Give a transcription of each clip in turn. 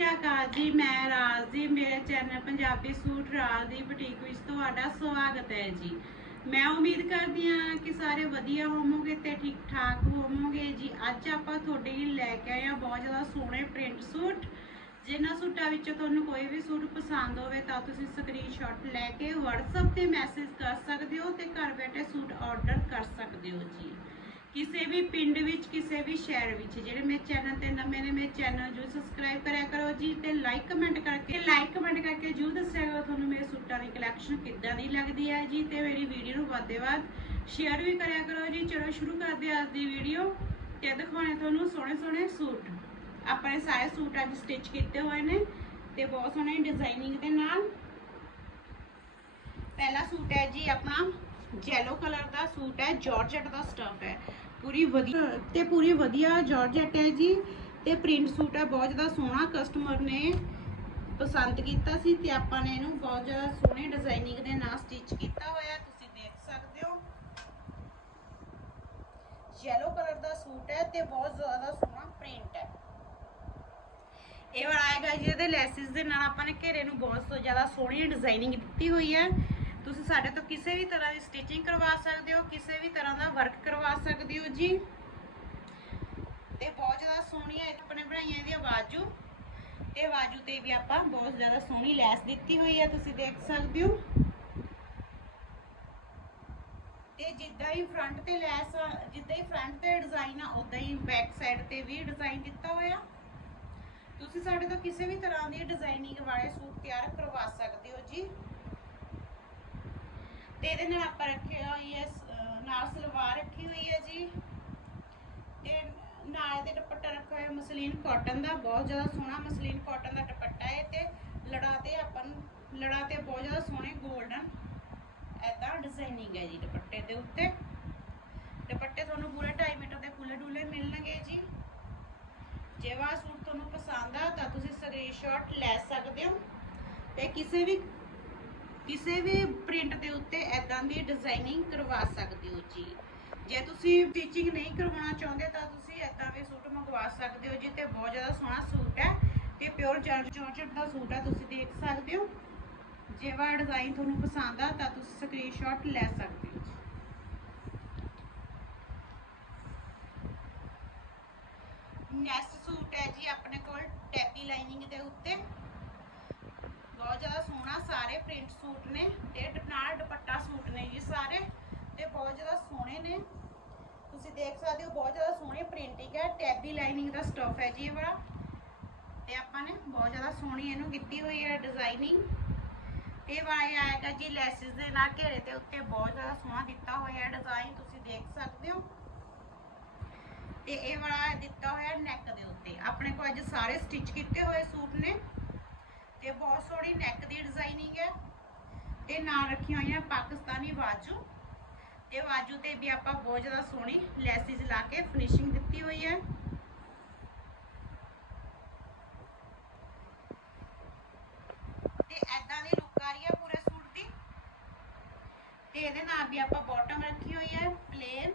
ਅਕਾਲ ਜੀ, ਮੈਂ ਰਾਜ ਜੀ ਮੇਰੇ ਚੈਨਲ ਪੰਜਾਬੀ ਸੂਟ ਰਾਜ ਦੀ ਬੁਟੀਕ ਵਿੱਚ ਤੁਹਾਡਾ ਸਵਾਗਤ ਹੈ ਜੀ। ਮੈਂ ਉਮੀਦ ਕਰਦੀ ਹਾਂ ਕਿ ਸਾਰੇ ਵਧੀਆ ਹੋਵੋਗੇ ਤੇ ਠੀਕ ਠਾਕ ਹੋਵੋਗੇ ਜੀ। ਅੱਜ ਆਪਾਂ ਤੁਹਾਡੇ ਲਈ ਲੈ ਕੇ ਆਏ ਹਾਂ ਬਹੁਤ ਜ਼ਿਆਦਾ ਸੋਹਣੇ ਪ੍ਰਿੰਟ ਸੂਟ। ਜਿਨ੍ਹਾਂ ਸੂਟਾਂ ਵਿੱਚੋਂ ਤੁਹਾਨੂੰ ਕੋਈ ਵੀ ਸੂਟ ਪਸੰਦ ਹੋਵੇ ਤਾਂ ਤੁਸੀਂ ਸਕਰੀਨਸ਼ਾਟ ਲੈ ਕੇ WhatsApp ਤੇ ਮੈਸੇਜ ਕਰ ਸਕਦੇ ਹੋ ਤੇ ਘਰ ਬੈਠੇ ਸੂਟ ਆਰਡਰ ਕਰ ਸਕਦੇ ਹੋ ਜੀ। ਕਿਸੇ ਵੀ ਪਿੰਡ ਵਿੱਚ, ਕਿਸੇ ਵੀ ਸ਼ਹਿਰ ਵਿੱਚ, ਜਿਹੜੇ ਮੇਰੇ ਚੈਨਲ ਤੇ ਨਵੇਂ ਨੇ, ਮੇਰੇ ਚੈਨਲ ਨੂੰ ਸਬਸਕ੍ਰਾਈਬ ਕਰਿਆ ਕਰੋ ਜੀ ਤੇ ਲਾਈਕ ਕਮੈਂਟ ਕਰਕੇ ਲਾਈਕ ਕਮੈਂਟ ਕਰਕੇ ਜਰੂਰ ਦੱਸਿਆ ਕਰੋ, ਤੁਹਾਨੂੰ ਮੇਰੇ ਸੂਟਾਂ ਦੀ ਕਲੈਕਸ਼ਨ ਕਿੱਦਾਂ ਦੀ ਲੱਗਦੀ ਹੈ ਜੀ ਤੇ ਮੇਰੀ ਵੀਡੀਓ ਨੂੰ ਵੱਧ ਤੋਂ ਵੱਧ ਸ਼ੇਅਰ ਵੀ ਕਰਿਆ ਕਰੋ ਜੀ। ਚਲੋ ਸ਼ੁਰੂ ਕਰਦੇ ਹਾਂ ਅੱਜ ਦੀ ਵੀਡੀਓ ਤੇ ਦਿਖਾਉਣੇ ਤੁਹਾਨੂੰ ਸੋਹਣੇ ਸੋਹਣੇ ਸੂਟ। ਆਪਣੇ ਸਾਰੇ ਸੂਟ ਅੱਜ ਸਟਿਚ ਕੀਤੇ ਹੋਏ ਨੇ ਤੇ ਬਹੁਤ ਸੋਹਣੇ ਡਿਜ਼ਾਈਨਿੰਗ ਦੇ ਨਾਲ। ਪਹਿਲਾ ਸੂਟ ਹੈ ਜੀ ਆਪਣਾ ਜੈਲੋ ਕਲਰ ਦਾ ਸੂਟ ਹੈ ਜਾਰਜਟ ਦਾ ਸਟਫ ਹੈ। ਪੂਰੀ ਵਧੀਆ ਤੇ ਪੂਰੀ ਵਧੀਆ ਜਾਰਜਟ ਹੈ ਜੀ। ਤੇ ਪ੍ਰਿੰਟ ਸੂਟ ਹੈ, ਬਹੁਤ ਜ਼ਿਆਦਾ ਸੋਹਣਾ ਕਸਟਮਰ ਨੇ ਪਸੰਦ ਕੀਤਾ ਸੀ ਤੇ ਆਪਾਂ ਨੇ ਇਹਨੂੰ ਬਹੁਤ ਜ਼ਿਆਦਾ ਸੋਹਣੇ ਡਿਜ਼ਾਈਨਿੰਗ ਦੇ ਨਾਲ ਸਟਿਚ ਕੀਤਾ ਹੋਇਆ ਤੁਸੀਂ ਦੇਖ ਸਕਦੇ ਹੋ। ਯੈਲੋ ਕਲਰ ਦਾ ਸੂਟ ਹੈ ਤੇ ਬਹੁਤ ਜ਼ਿਆਦਾ ਸੋਹਣਾ ਪ੍ਰਿੰਟ ਹੈ। ਇਹ ਵਾਲਾ ਆਏਗਾ ਜੀ, ਇਹਦੇ ਲੈਸਿਸ ਦੇ ਨਾਲ ਆਪਾਂ ਨੇ ਘੇਰੇ ਨੂੰ ਬਹੁਤ ਜ਼ਿਆਦਾ ਸੋਹਣੀ ਡਿਜ਼ਾਈਨਿੰਗ ਦਿੱਤੀ ਹੋਈ ਹੈ। ਤੁਸੀਂ ਸਾਡੇ ਤੋਂ ਕਿਸੇ ਵੀ ਤਰ੍ਹਾਂ ਦੀ ਸਟਿਚਿੰਗ ਕਰਵਾ ਸਕਦੇ ਹੋ, ਕਿਸੇ ਵੀ ਤਰ੍ਹਾਂ ਦਾ ਵਰਕ ਕਰਵਾ ਸਕਦੇ ਹੋ ਜੀ। ਤੇ ਬਹੁਤ ਜ਼ਿਆਦਾ ਸੋਹਣੀ ਹੈ, ਆਪਣੇ ਬਣਾਈਆਂ ਇਹਦੀਆਂ ਬਾਜੂ ਤੇ ਬਾਜੂ ਤੇ ਵੀ ਆਪਾਂ ਬਹੁਤ ਜ਼ਿਆਦਾ ਸੋਹਣੀ ਲੈਸ ਦਿੱਤੀ ਹੋਈ ਹੈ, ਤੁਸੀਂ ਦੇਖ ਸਕਦੇ ਹੋ। ਤੇ ਜਿੱਦਾਂ ਹੀ ਫਰੰਟ ਤੇ ਲੈਸ ਆ, ਜਿੱਦਾਂ ਹੀ ਫਰੰਟ ਤੇ ਡਿਜ਼ਾਈਨ ਆ ਉਦਾਂ ਹੀ ਬੈਕ ਸਾਈਡ ਤੇ ਵੀ ਡਿਜ਼ਾਈਨ ਦਿੱਤਾ ਹੋਇਆ। ਤੁਸੀਂ ਸਾਡੇ ਤੋਂ ਕਿਸੇ ਵੀ ਤਰ੍ਹਾਂ ਦੀ ਡਿਜ਼ਾਈਨਿੰਗ ਵਾਲੇ ਸੂਟ ਤਿਆਰ ਕਰਵਾ ਸਕਦੇ ਹੋ ਜੀ। ਤੇ ਇਹਦੇ ਨਾਲ ਆਪਾਂ ਰੱਖਿਆ ਹੋਈ ਹੈ ਨਾਲ ਸਲਵਾਰ ਰੱਖੀ ਹੋਈ ਹੈ ਜੀ। ਤੇ ਨਾਲ ਦੇ ਦੁਪੱਟਾ ਰੱਖਿਆ ਹੋਇਆ ਮਸਲੀਨ ਕਾਟਨ ਦਾ, ਬਹੁਤ ਜ਼ਿਆਦਾ ਸੋਹਣਾ ਮਸਲੀਨ ਕਾਟਨ ਦਾ ਦੁਪੱਟਾ ਹੈ ਤੇ। ਲੜਾ ਤੇ ਆਪਾਂ ਲੜਾ ਤੇ ਬਹੁਤ ਜ਼ਿਆਦਾ ਸੋਹਣੇ 골ਡਨ ਐਦਾਂ ਡਿਜ਼ਾਈਨਿੰਗ ਹੈ ਜੀ ਦੁਪੱਟੇ ਦੇ ਉੱਤੇ। ਦੁਪੱਟੇ ਤੁਹਾਨੂੰ ਪੂਰੇ 2.5 ਮੀਟਰ ਦੇ ਖੁੱਲੇ ਡੁੱਲੇ ਮਿਲਣਗੇ ਜੀ। ਜੇ ਵਾਹ ਸੂਟ ਤੁਹਾਨੂੰ ਪਸੰਦ ਆ ਤਾਂ ਤੁਸੀਂ ਸਕਰੀਨਸ਼ਾਟ ਲੈ ਸਕਦੇ ਹੋ। ਤੇ ਕਿਸੇ ਵੀ ਕਿਸੇ ਵੀ ਪ੍ਰਿੰਟ ਦੇ ਉੱਤੇ ਐਦਾਂ ਦੀ ਡਿਜ਼ਾਈਨਿੰਗ ਕਰਵਾ ਸਕਦੇ ਹੋ ਜੀ। ਜੇ ਤੁਸੀਂ ਸਟਿਚਿੰਗ ਨਹੀਂ ਕਰਵਾਉਣਾ ਚਾਹੁੰਦੇ ਤਾਂ ਤੁਸੀਂ ਐਦਾਂ ਵੀ ਸੂਟ ਮੰਗਵਾ ਸਕਦੇ ਹੋ ਜੀ ਤੇ ਬਹੁਤ ਜ਼ਿਆਦਾ ਸੋਹਣਾ ਸੂਟ ਹੈ ਤੇ ਪਿਓਰ ਜਾਰਜਟ ਦਾ ਸੂਟ ਹੈ, ਤੁਸੀਂ ਦੇਖ ਸਕਦੇ ਹੋ। ਜੇ ਵਾ ਡਿਜ਼ਾਈਨ ਤੁਹਾਨੂੰ ਪਸੰਦ ਆ ਤਾਂ ਤੁਸੀਂ ਸਕਰੀਨਸ਼ਾਟ ਲੈ ਸਕਦੇ ਹੋ ਜੀ। ਨੈਕਸਟ ਸੂਟ ਹੈ ਜੀ ਆਪਣੇ ਕੋਲ ਟੈਪੀ ਲਾਈਨਿੰਗ ਦੇ ਉੱਤੇ। ਸਾਰੇ ਪ੍ਰਿੰਟ ਸੂਟ ਨੇ ਤੇ ਨਾਲ ਦੁਪੱਟਾ ਸੂਟ ਨੇ ਜੀ ਸਾਰੇ ਤੇ ਬਹੁਤ ਜ਼ਿਆਦਾ ਸੋਹਣੇ ਨੇ। ਤੁਸੀਂ ਦੇਖ ਸਕਦੇ ਹੋ ਬਹੁਤ ਜ਼ਿਆਦਾ ਸੋਹਣੀ ਪ੍ਰਿੰਟਿੰਗ ਹੈ ਟੈਬੀ ਲਾਈਨਿੰਗ ਦਾ ਸਟਫ ਹੈ ਜੀ ਇਹ ਵਾਲਾ। ਤੇ ਆਪਾਂ ਨੇ ਬਹੁਤ ਜ਼ਿਆਦਾ ਸੋਹਣੀ ਇਹਨੂੰ ਕੀਤੀ ਹੋਈ ਹੈ ਡਿਜ਼ਾਈਨਿੰਗ ਇਹ ਵਾਲਾ ਆਏਗਾ ਜੀ ਲੈਸਿਸ ਦੇ ਨਾਲ ਘੇਰੇ ਦੇ ਉੱਤੇ ਬਹੁਤ ਜ਼ਿਆਦਾ ਸੋਹਣਾ ਦਿੱਤਾ ਹੋਇਆ ਹੈ ਡਿਜ਼ਾਈਨ ਤੁਸੀਂ ਦੇਖ ਸਕਦੇ ਹੋ। ਤੇ ਇਹ ਵਾਲਾ ਦਿੱਤਾ ਹੋਇਆ ਨੈਕ ਦੇ ਉੱਤੇ। ਆਪਣੇ ਕੋਲ ਅੱਜ ਸਾਰੇ ਸਟਿਚ ਕੀਤੇ ਹੋਏ ਸੂਟ ਨੇ। ਤੇ ਬਹੁਤ ਸੋਹਣੀ ਨੈਕ ਦੀ ਡਿਜ਼ਾਈਨਿੰਗ ਹੈ। ਤੇ ਨਾਲ ਰੱਖੀਆਂ ਹੋਈਆਂ ਪਾਕਿਸਤਾਨੀ ਬਾਜੂ ਤੇ ਬਾਜੂ ਤੇ ਵੀ ਆਪਾਂ ਬਹੁਤ ਜ਼ਿਆਦਾ ਸੋਹਣੀ ਲੈਸਿਸ ਲਾ ਕੇ ਫਿਨਿਸ਼ਿੰਗ ਦਿੱਤੀ ਹੋਈ ਹੈ। ਤੇ ਐਦਾਂ ਦੀ ਲੁੱਕ ਆ ਰਹੀ ਹੈ ਪੂਰੇ ਸੂਟ ਦੀ। ਤੇ ਇਹਦੇ ਨਾਲ ਵੀ ਆਪਾਂ ਬਾਟਮ ਰੱਖੀ ਹੋਈ ਹੈ ਪਲੇਨ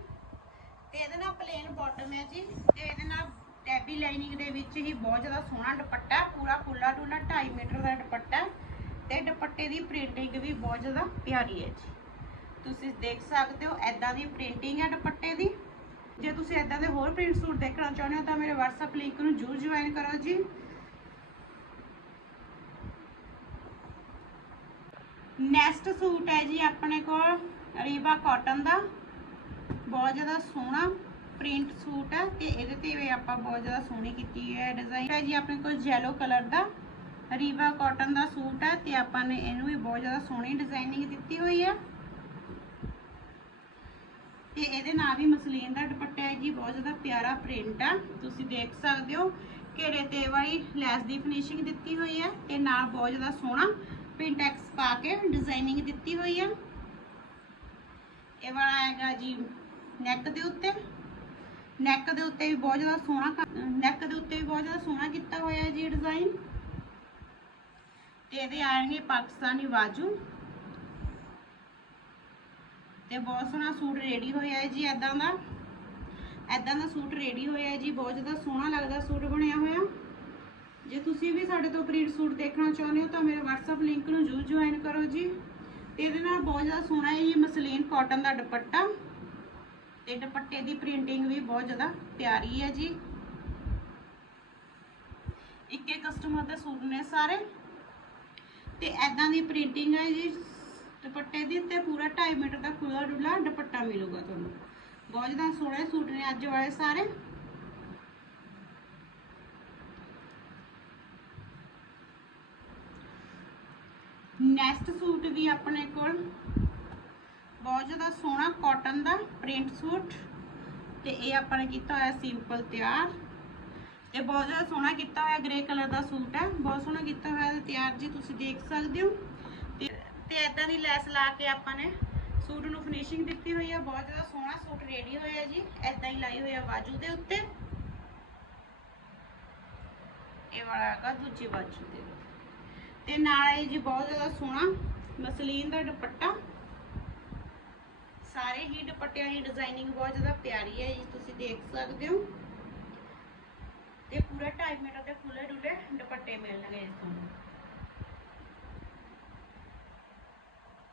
ਤੇ ਇਹਦੇ ਨਾਲ ਪਲੇਨ ਬਾਟਮ ਹੈ ਜੀ। ਤੇ ਇਹਦੇ ਨਾਲ ਟੈਬੀ ਲਾਈਨਿੰਗ ਦੇ ਵਿੱਚ ਹੀ ਬਹੁਤ ਜ਼ਿਆਦਾ ਸੋਹਣਾ ਦੁਪੱਟਾ, ਪੂਰਾ ਖੁੱਲਾ ਡੁੱਲਾ 2.5 ਮੀਟਰ ਦਾ ਦੁਪੱਟਾ ਤੇ ਦੁਪੱਟੇ ਦੀ ਪ੍ਰਿੰਟਿੰਗ ਵੀ ਬਹੁਤ ਜ਼ਿਆਦਾ ਪਿਆਰੀ ਹੈ ਜੀ। ਤੁਸੀਂ ਦੇਖ ਸਕਦੇ ਹੋ ਐਦਾਂ ਦੀ ਪ੍ਰਿੰਟਿੰਗ ਹੈ ਦੁਪੱਟੇ ਦੀ। ਜੇ ਤੁਸੀਂ ਐਦਾਂ ਦੇ ਹੋਰ ਪ੍ਰਿੰਟ ਸੂਟ ਦੇਖਣਾ ਚਾਹੁੰਦੇ ਹੋ ਤਾਂ ਮੇਰੇ WhatsApp ਲਿੰਕ ਨੂੰ ਜਰੂਰ ਜੁਆਇਨ ਕਰੋ ਜੀ। ਨੈਕਸਟ ਸੂਟ ਹੈ ਜੀ ਆਪਣੇ ਕੋਲ ਰੀਵਾ ਕਾਟਨ ਦਾ। ਬਹੁਤ ਜ਼ਿਆਦਾ ਸੋਹਣਾ ਪ੍ਰਿੰਟ ਸੂਟ ਹੈ ਤੇ ਇਹਦੇ ਤੇ ਵੀ ਆਪਾਂ ਬਹੁਤ ਜ਼ਿਆਦਾ ਸੋਹਣੀ ਕੀਤੀ ਹੈ ਡਿਜ਼ਾਈਨ ਹੈ ਜੀ ਆਪਣੇ ਕੋਲ ਜੈਲੋ ਕਲਰ ਦਾ ਰੀਵਾ ਕਾਟਨ ਦਾ ਸੂਟ ਹੈ ਤੇ ਆਪਾਂ ਨੇ ਇਹਨੂੰ ਵੀ ਬਹੁਤ ਜ਼ਿਆਦਾ ਸੋਹਣੀ ਡਿਜ਼ਾਈਨਿੰਗ ਦਿੱਤੀ ਹੋਈ ਹੈ ਤੇ ਇਹਦੇ ਨਾਲ ਵੀ ਮਸਲੀਨ ਦਾ ਦੁਪੱਟਾ ਹੈ ਜੀ, ਬਹੁਤ ਜ਼ਿਆਦਾ ਪਿਆਰਾ ਪ੍ਰਿੰਟ ਆ। ਤੁਸੀਂ ਦੇਖ ਸਕਦੇ ਹੋ ਘੇਰੇ ਤੇ ਵਾਲੀ ਲੈਸ ਦੀ ਫਿਨਿਸ਼ਿੰਗ ਦਿੱਤੀ ਹੋਈ ਹੈ ਤੇ ਨਾਲ ਬਹੁਤ ਜ਼ਿਆਦਾ ਸੋਹਣਾ ਪਿੰਟੈਕਸ ਪਾ ਕੇ ਡਿਜ਼ਾਈਨਿੰਗ ਦਿੱਤੀ ਹੋਈ ਹੈ ਇਹ ਵਾਲਾ ਹੈਗਾ ਜੀ ਨੈਕ ਦੇ ਉੱਤੇ। ਨੈਕ ਦੇ ਉੱਤੇ ਵੀ ਬਹੁਤ ਜ਼ਿਆਦਾ ਸੋਹਣਾ ਨੈਕ ਦੇ ਉੱਤੇ ਵੀ ਬਹੁਤ ਜ਼ਿਆਦਾ ਸੋਹਣਾ ਕੀਤਾ ਹੋਇਆ ਜੀ ਡਿਜ਼ਾਈਨ ਤੇ ਇਹਦੇ ਆਣਗੇ ਪਾਕਿਸਤਾਨੀ ਬਾਜੂ ਤੇ ਬਹੁਤ ਸੋਹਣਾ ਸੂਟ ਰੈਡੀ ਹੋਇਆ ਹੈ ਜੀ ਐਦਾਂ ਦਾ। ਐਦਾਂ ਦਾ ਸੂਟ ਰੈਡੀ ਹੋਇਆ ਹੈ ਜੀ, ਬਹੁਤ ਜ਼ਿਆਦਾ ਸੋਹਣਾ ਲੱਗਦਾ ਸੂਟ ਬਣਿਆ ਹੋਇਆ। ਜੇ ਤੁਸੀਂ ਵੀ ਸਾਡੇ ਤੋਂ ਪ੍ਰਿੰਟ ਸੂਟ ਦੇਖਣਾ ਚਾਹੁੰਦੇ ਹੋ ਤਾਂ ਮੇਰੇ WhatsApp ਲਿੰਕ ਨੂੰ ਜਰੂਰ ਜੁਆਇਨ ਕਰੋ ਜੀ। ਤੇ ਇਹਦੇ ਨਾਲ ਬਹੁਤ ਜ਼ਿਆਦਾ ਸੋਹਣਾ ਹੈ ਇਹ ਮਸਲੀਨ ਕਾਟਨ ਦਾ ਦੁਪੱਟਾ। ਤੇ ਦੁਪੱਟੇ ਦੀ ਪ੍ਰਿੰਟਿੰਗ ਵੀ ਬਹੁਤ ਜ਼ਿਆਦਾ ਪਿਆਰੀ ਹੈ ਜੀ। ਇੱਕੇ ਕਸਟਮਰ ਦੇ ਸੂਟ ਨੇ ਸਾਰੇ। ਤੇ ਐਦਾਂ ਦੀ ਪ੍ਰਿੰਟਿੰਗ ਹੈ ਜੀ ਦੁਪੱਟੇ ਦੀ ਤੇ ਪੂਰਾ 2.5 ਮੀਟਰ ਦਾ ਖੁੱਲਾ ਡੁੱਲਾ ਦੁਪੱਟਾ ਮਿਲੂਗਾ ਤੁਹਾਨੂੰ। ਬਹੁਤ ਜ਼ਿਆਦਾ ਸੋਹਣੇ ਸੂਟ ਨੇ ਅੱਜ ਵਾਲੇ ਸਾਰੇ। ਨੈਕਸਟ ਸੂਟ ਵੀ ਬਹੁਤ ਜ਼ਿਆਦਾ ਸੋਹਣਾ ਕਾਟਨ ਦਾ ਪ੍ਰਿੰਟ ਸੂਟ। ਤੇ ਇਹ ਆਪਾਂ ਨੇ ਕੀਤਾ ਹੋਇਆ ਸਿੰਪਲ ਤਿਆਰ। ਇਹ ਬਹੁਤ ਜ਼ਿਆਦਾ ਸੋਹਣਾ ਕੀਤਾ ਹੋਇਆ ਗ੍ਰੇ ਕਲਰ ਦਾ ਸੂਟ ਹੈ। ਬਹੁਤ ਸੋਹਣਾ ਕੀਤਾ ਹੋਇਆ ਤੇ ਤਿਆਰ ਜੀ, ਤੁਸੀਂ ਦੇਖ ਸਕਦੇ ਹੋ। ਤੇ ਤੇ ਇਦਾਂ ਦੀ ਲੈਸ ਲਾ ਕੇ ਆਪਾਂ ਨੇ ਸੂਟ ਨੂੰ ਫਿਨਿਸ਼ਿੰਗ ਦਿੱਤੀ ਹੋਈ ਹੈ। ਬਹੁਤ ਜ਼ਿਆਦਾ ਸੋਹਣਾ ਸੂਟ ਰੈਡੀ ਹੋਇਆ ਜੀ। ਇਦਾਂ ਹੀ ਲਾਈ ਹੋਈ ਹੈ ਬਾਜੂ ਦੇ ਉੱਤੇ। ਇਹ ਵਾਲਾ ਹੈਗਾ ਦੂਜੀ ਬਾਜੂ ਦੇ ਤੇ ਨਾਲ ਇਹ ਜੀ ਬਹੁਤ ਜ਼ਿਆਦਾ ਸੋਹਣਾ ਮਸਲੀਨ ਦਾ ਦੁਪੱਟਾ। ਸਾਰੇ ਹੀ ਦੁਪੱਟਿਆਂ ਦੀ ਡਿਜ਼ਾਈਨਿੰਗ ਬਹੁਤ ਜ਼ਿਆਦਾ ਪਿਆਰੀ ਹੈ ਜੀ, ਤੁਸੀਂ ਦੇਖ ਸਕਦੇ ਹੋ। ਤੇ ਪੂਰਾ 2.5 ਮੀਟਰ ਦੇ ਖੁੱਲੇ ਡੁੱਲੇ ਦੁਪੱਟੇ ਮਿਲਣਗੇ ਇਸ ਤੋਂ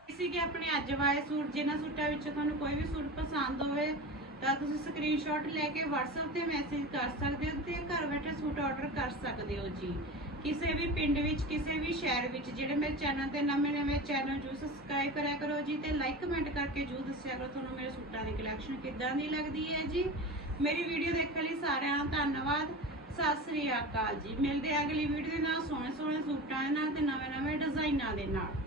ਕਿਸੇ ਆਪਣੇ ਅੱਜ ਵਾਲੇ ਸੂਟ, ਜਿਨ੍ਹਾਂ ਸੂਟਾਂ ਵਿੱਚੋਂ ਤੁਹਾਨੂੰ ਕੋਈ ਵੀ ਸੂਟ ਪਸੰਦ ਹੋਵੇ, ਤਾਂ ਤੁਸੀਂ ਸਕਰੀਨਸ਼ਾਟ ਲੈ ਕੇ WhatsApp ਤੇ ਮੈਸੇਜ ਕਰ ਸਕਦੇ ਹੋ ਤੇ ਘਰ ਬੈਠੇ ਸੂਟ ਆਰਡਰ ਕਰ ਸਕਦੇ ਹੋ ਜੀ। ਕਿਸੇ ਵੀ ਪਿੰਡ ਵਿੱਚ, ਕਿਸੇ ਵੀ ਸ਼ਹਿਰ ਵਿੱਚ, ਜਿਹੜੇ ਮੇਰੇ ਚੈਨਲ ਤੇ ਨਵੇਂ ਨਵੇਂ ਚੈਨਲ ਨੂੰ ਸਬਸਕ੍ਰਾਈਬ ਕਰਿਆ ਕਰੋ ਜੀ ਤੇ ਲਾਈਕ ਕਮੈਂਟ ਕਰਕੇ ਜਰੂਰ ਦੱਸਿਆ ਕਰੋ ਤੁਹਾਨੂੰ ਮੇਰੇ ਸੂਟਾਂ ਦੀ ਕਲੈਕਸ਼ਨ ਕਿੱਦਾਂ ਦੀ ਲੱਗਦੀ ਹੈ ਜੀ। ਮੇਰੀ ਵੀਡੀਓ ਦੇਖਣ ਲਈ ਸਾਰਿਆਂ ਦਾ ਧੰਨਵਾਦ। ਸਤਿ ਸ੍ਰੀ ਅਕਾਲ ਜੀ। ਮਿਲਦੇ ਆ ਅਗਲੀ ਵੀਡੀਓ ਦੇ ਨਾਲ ਸੋਹਣੇ ਸੋਹਣੇ ਸੂਟਾਂ ਦੇ ਨਾਲ ਤੇ ਨਵੇਂ ਨਵੇਂ ਡਿਜ਼ਾਈਨਾਂ ਦੇ ਨਾਲ।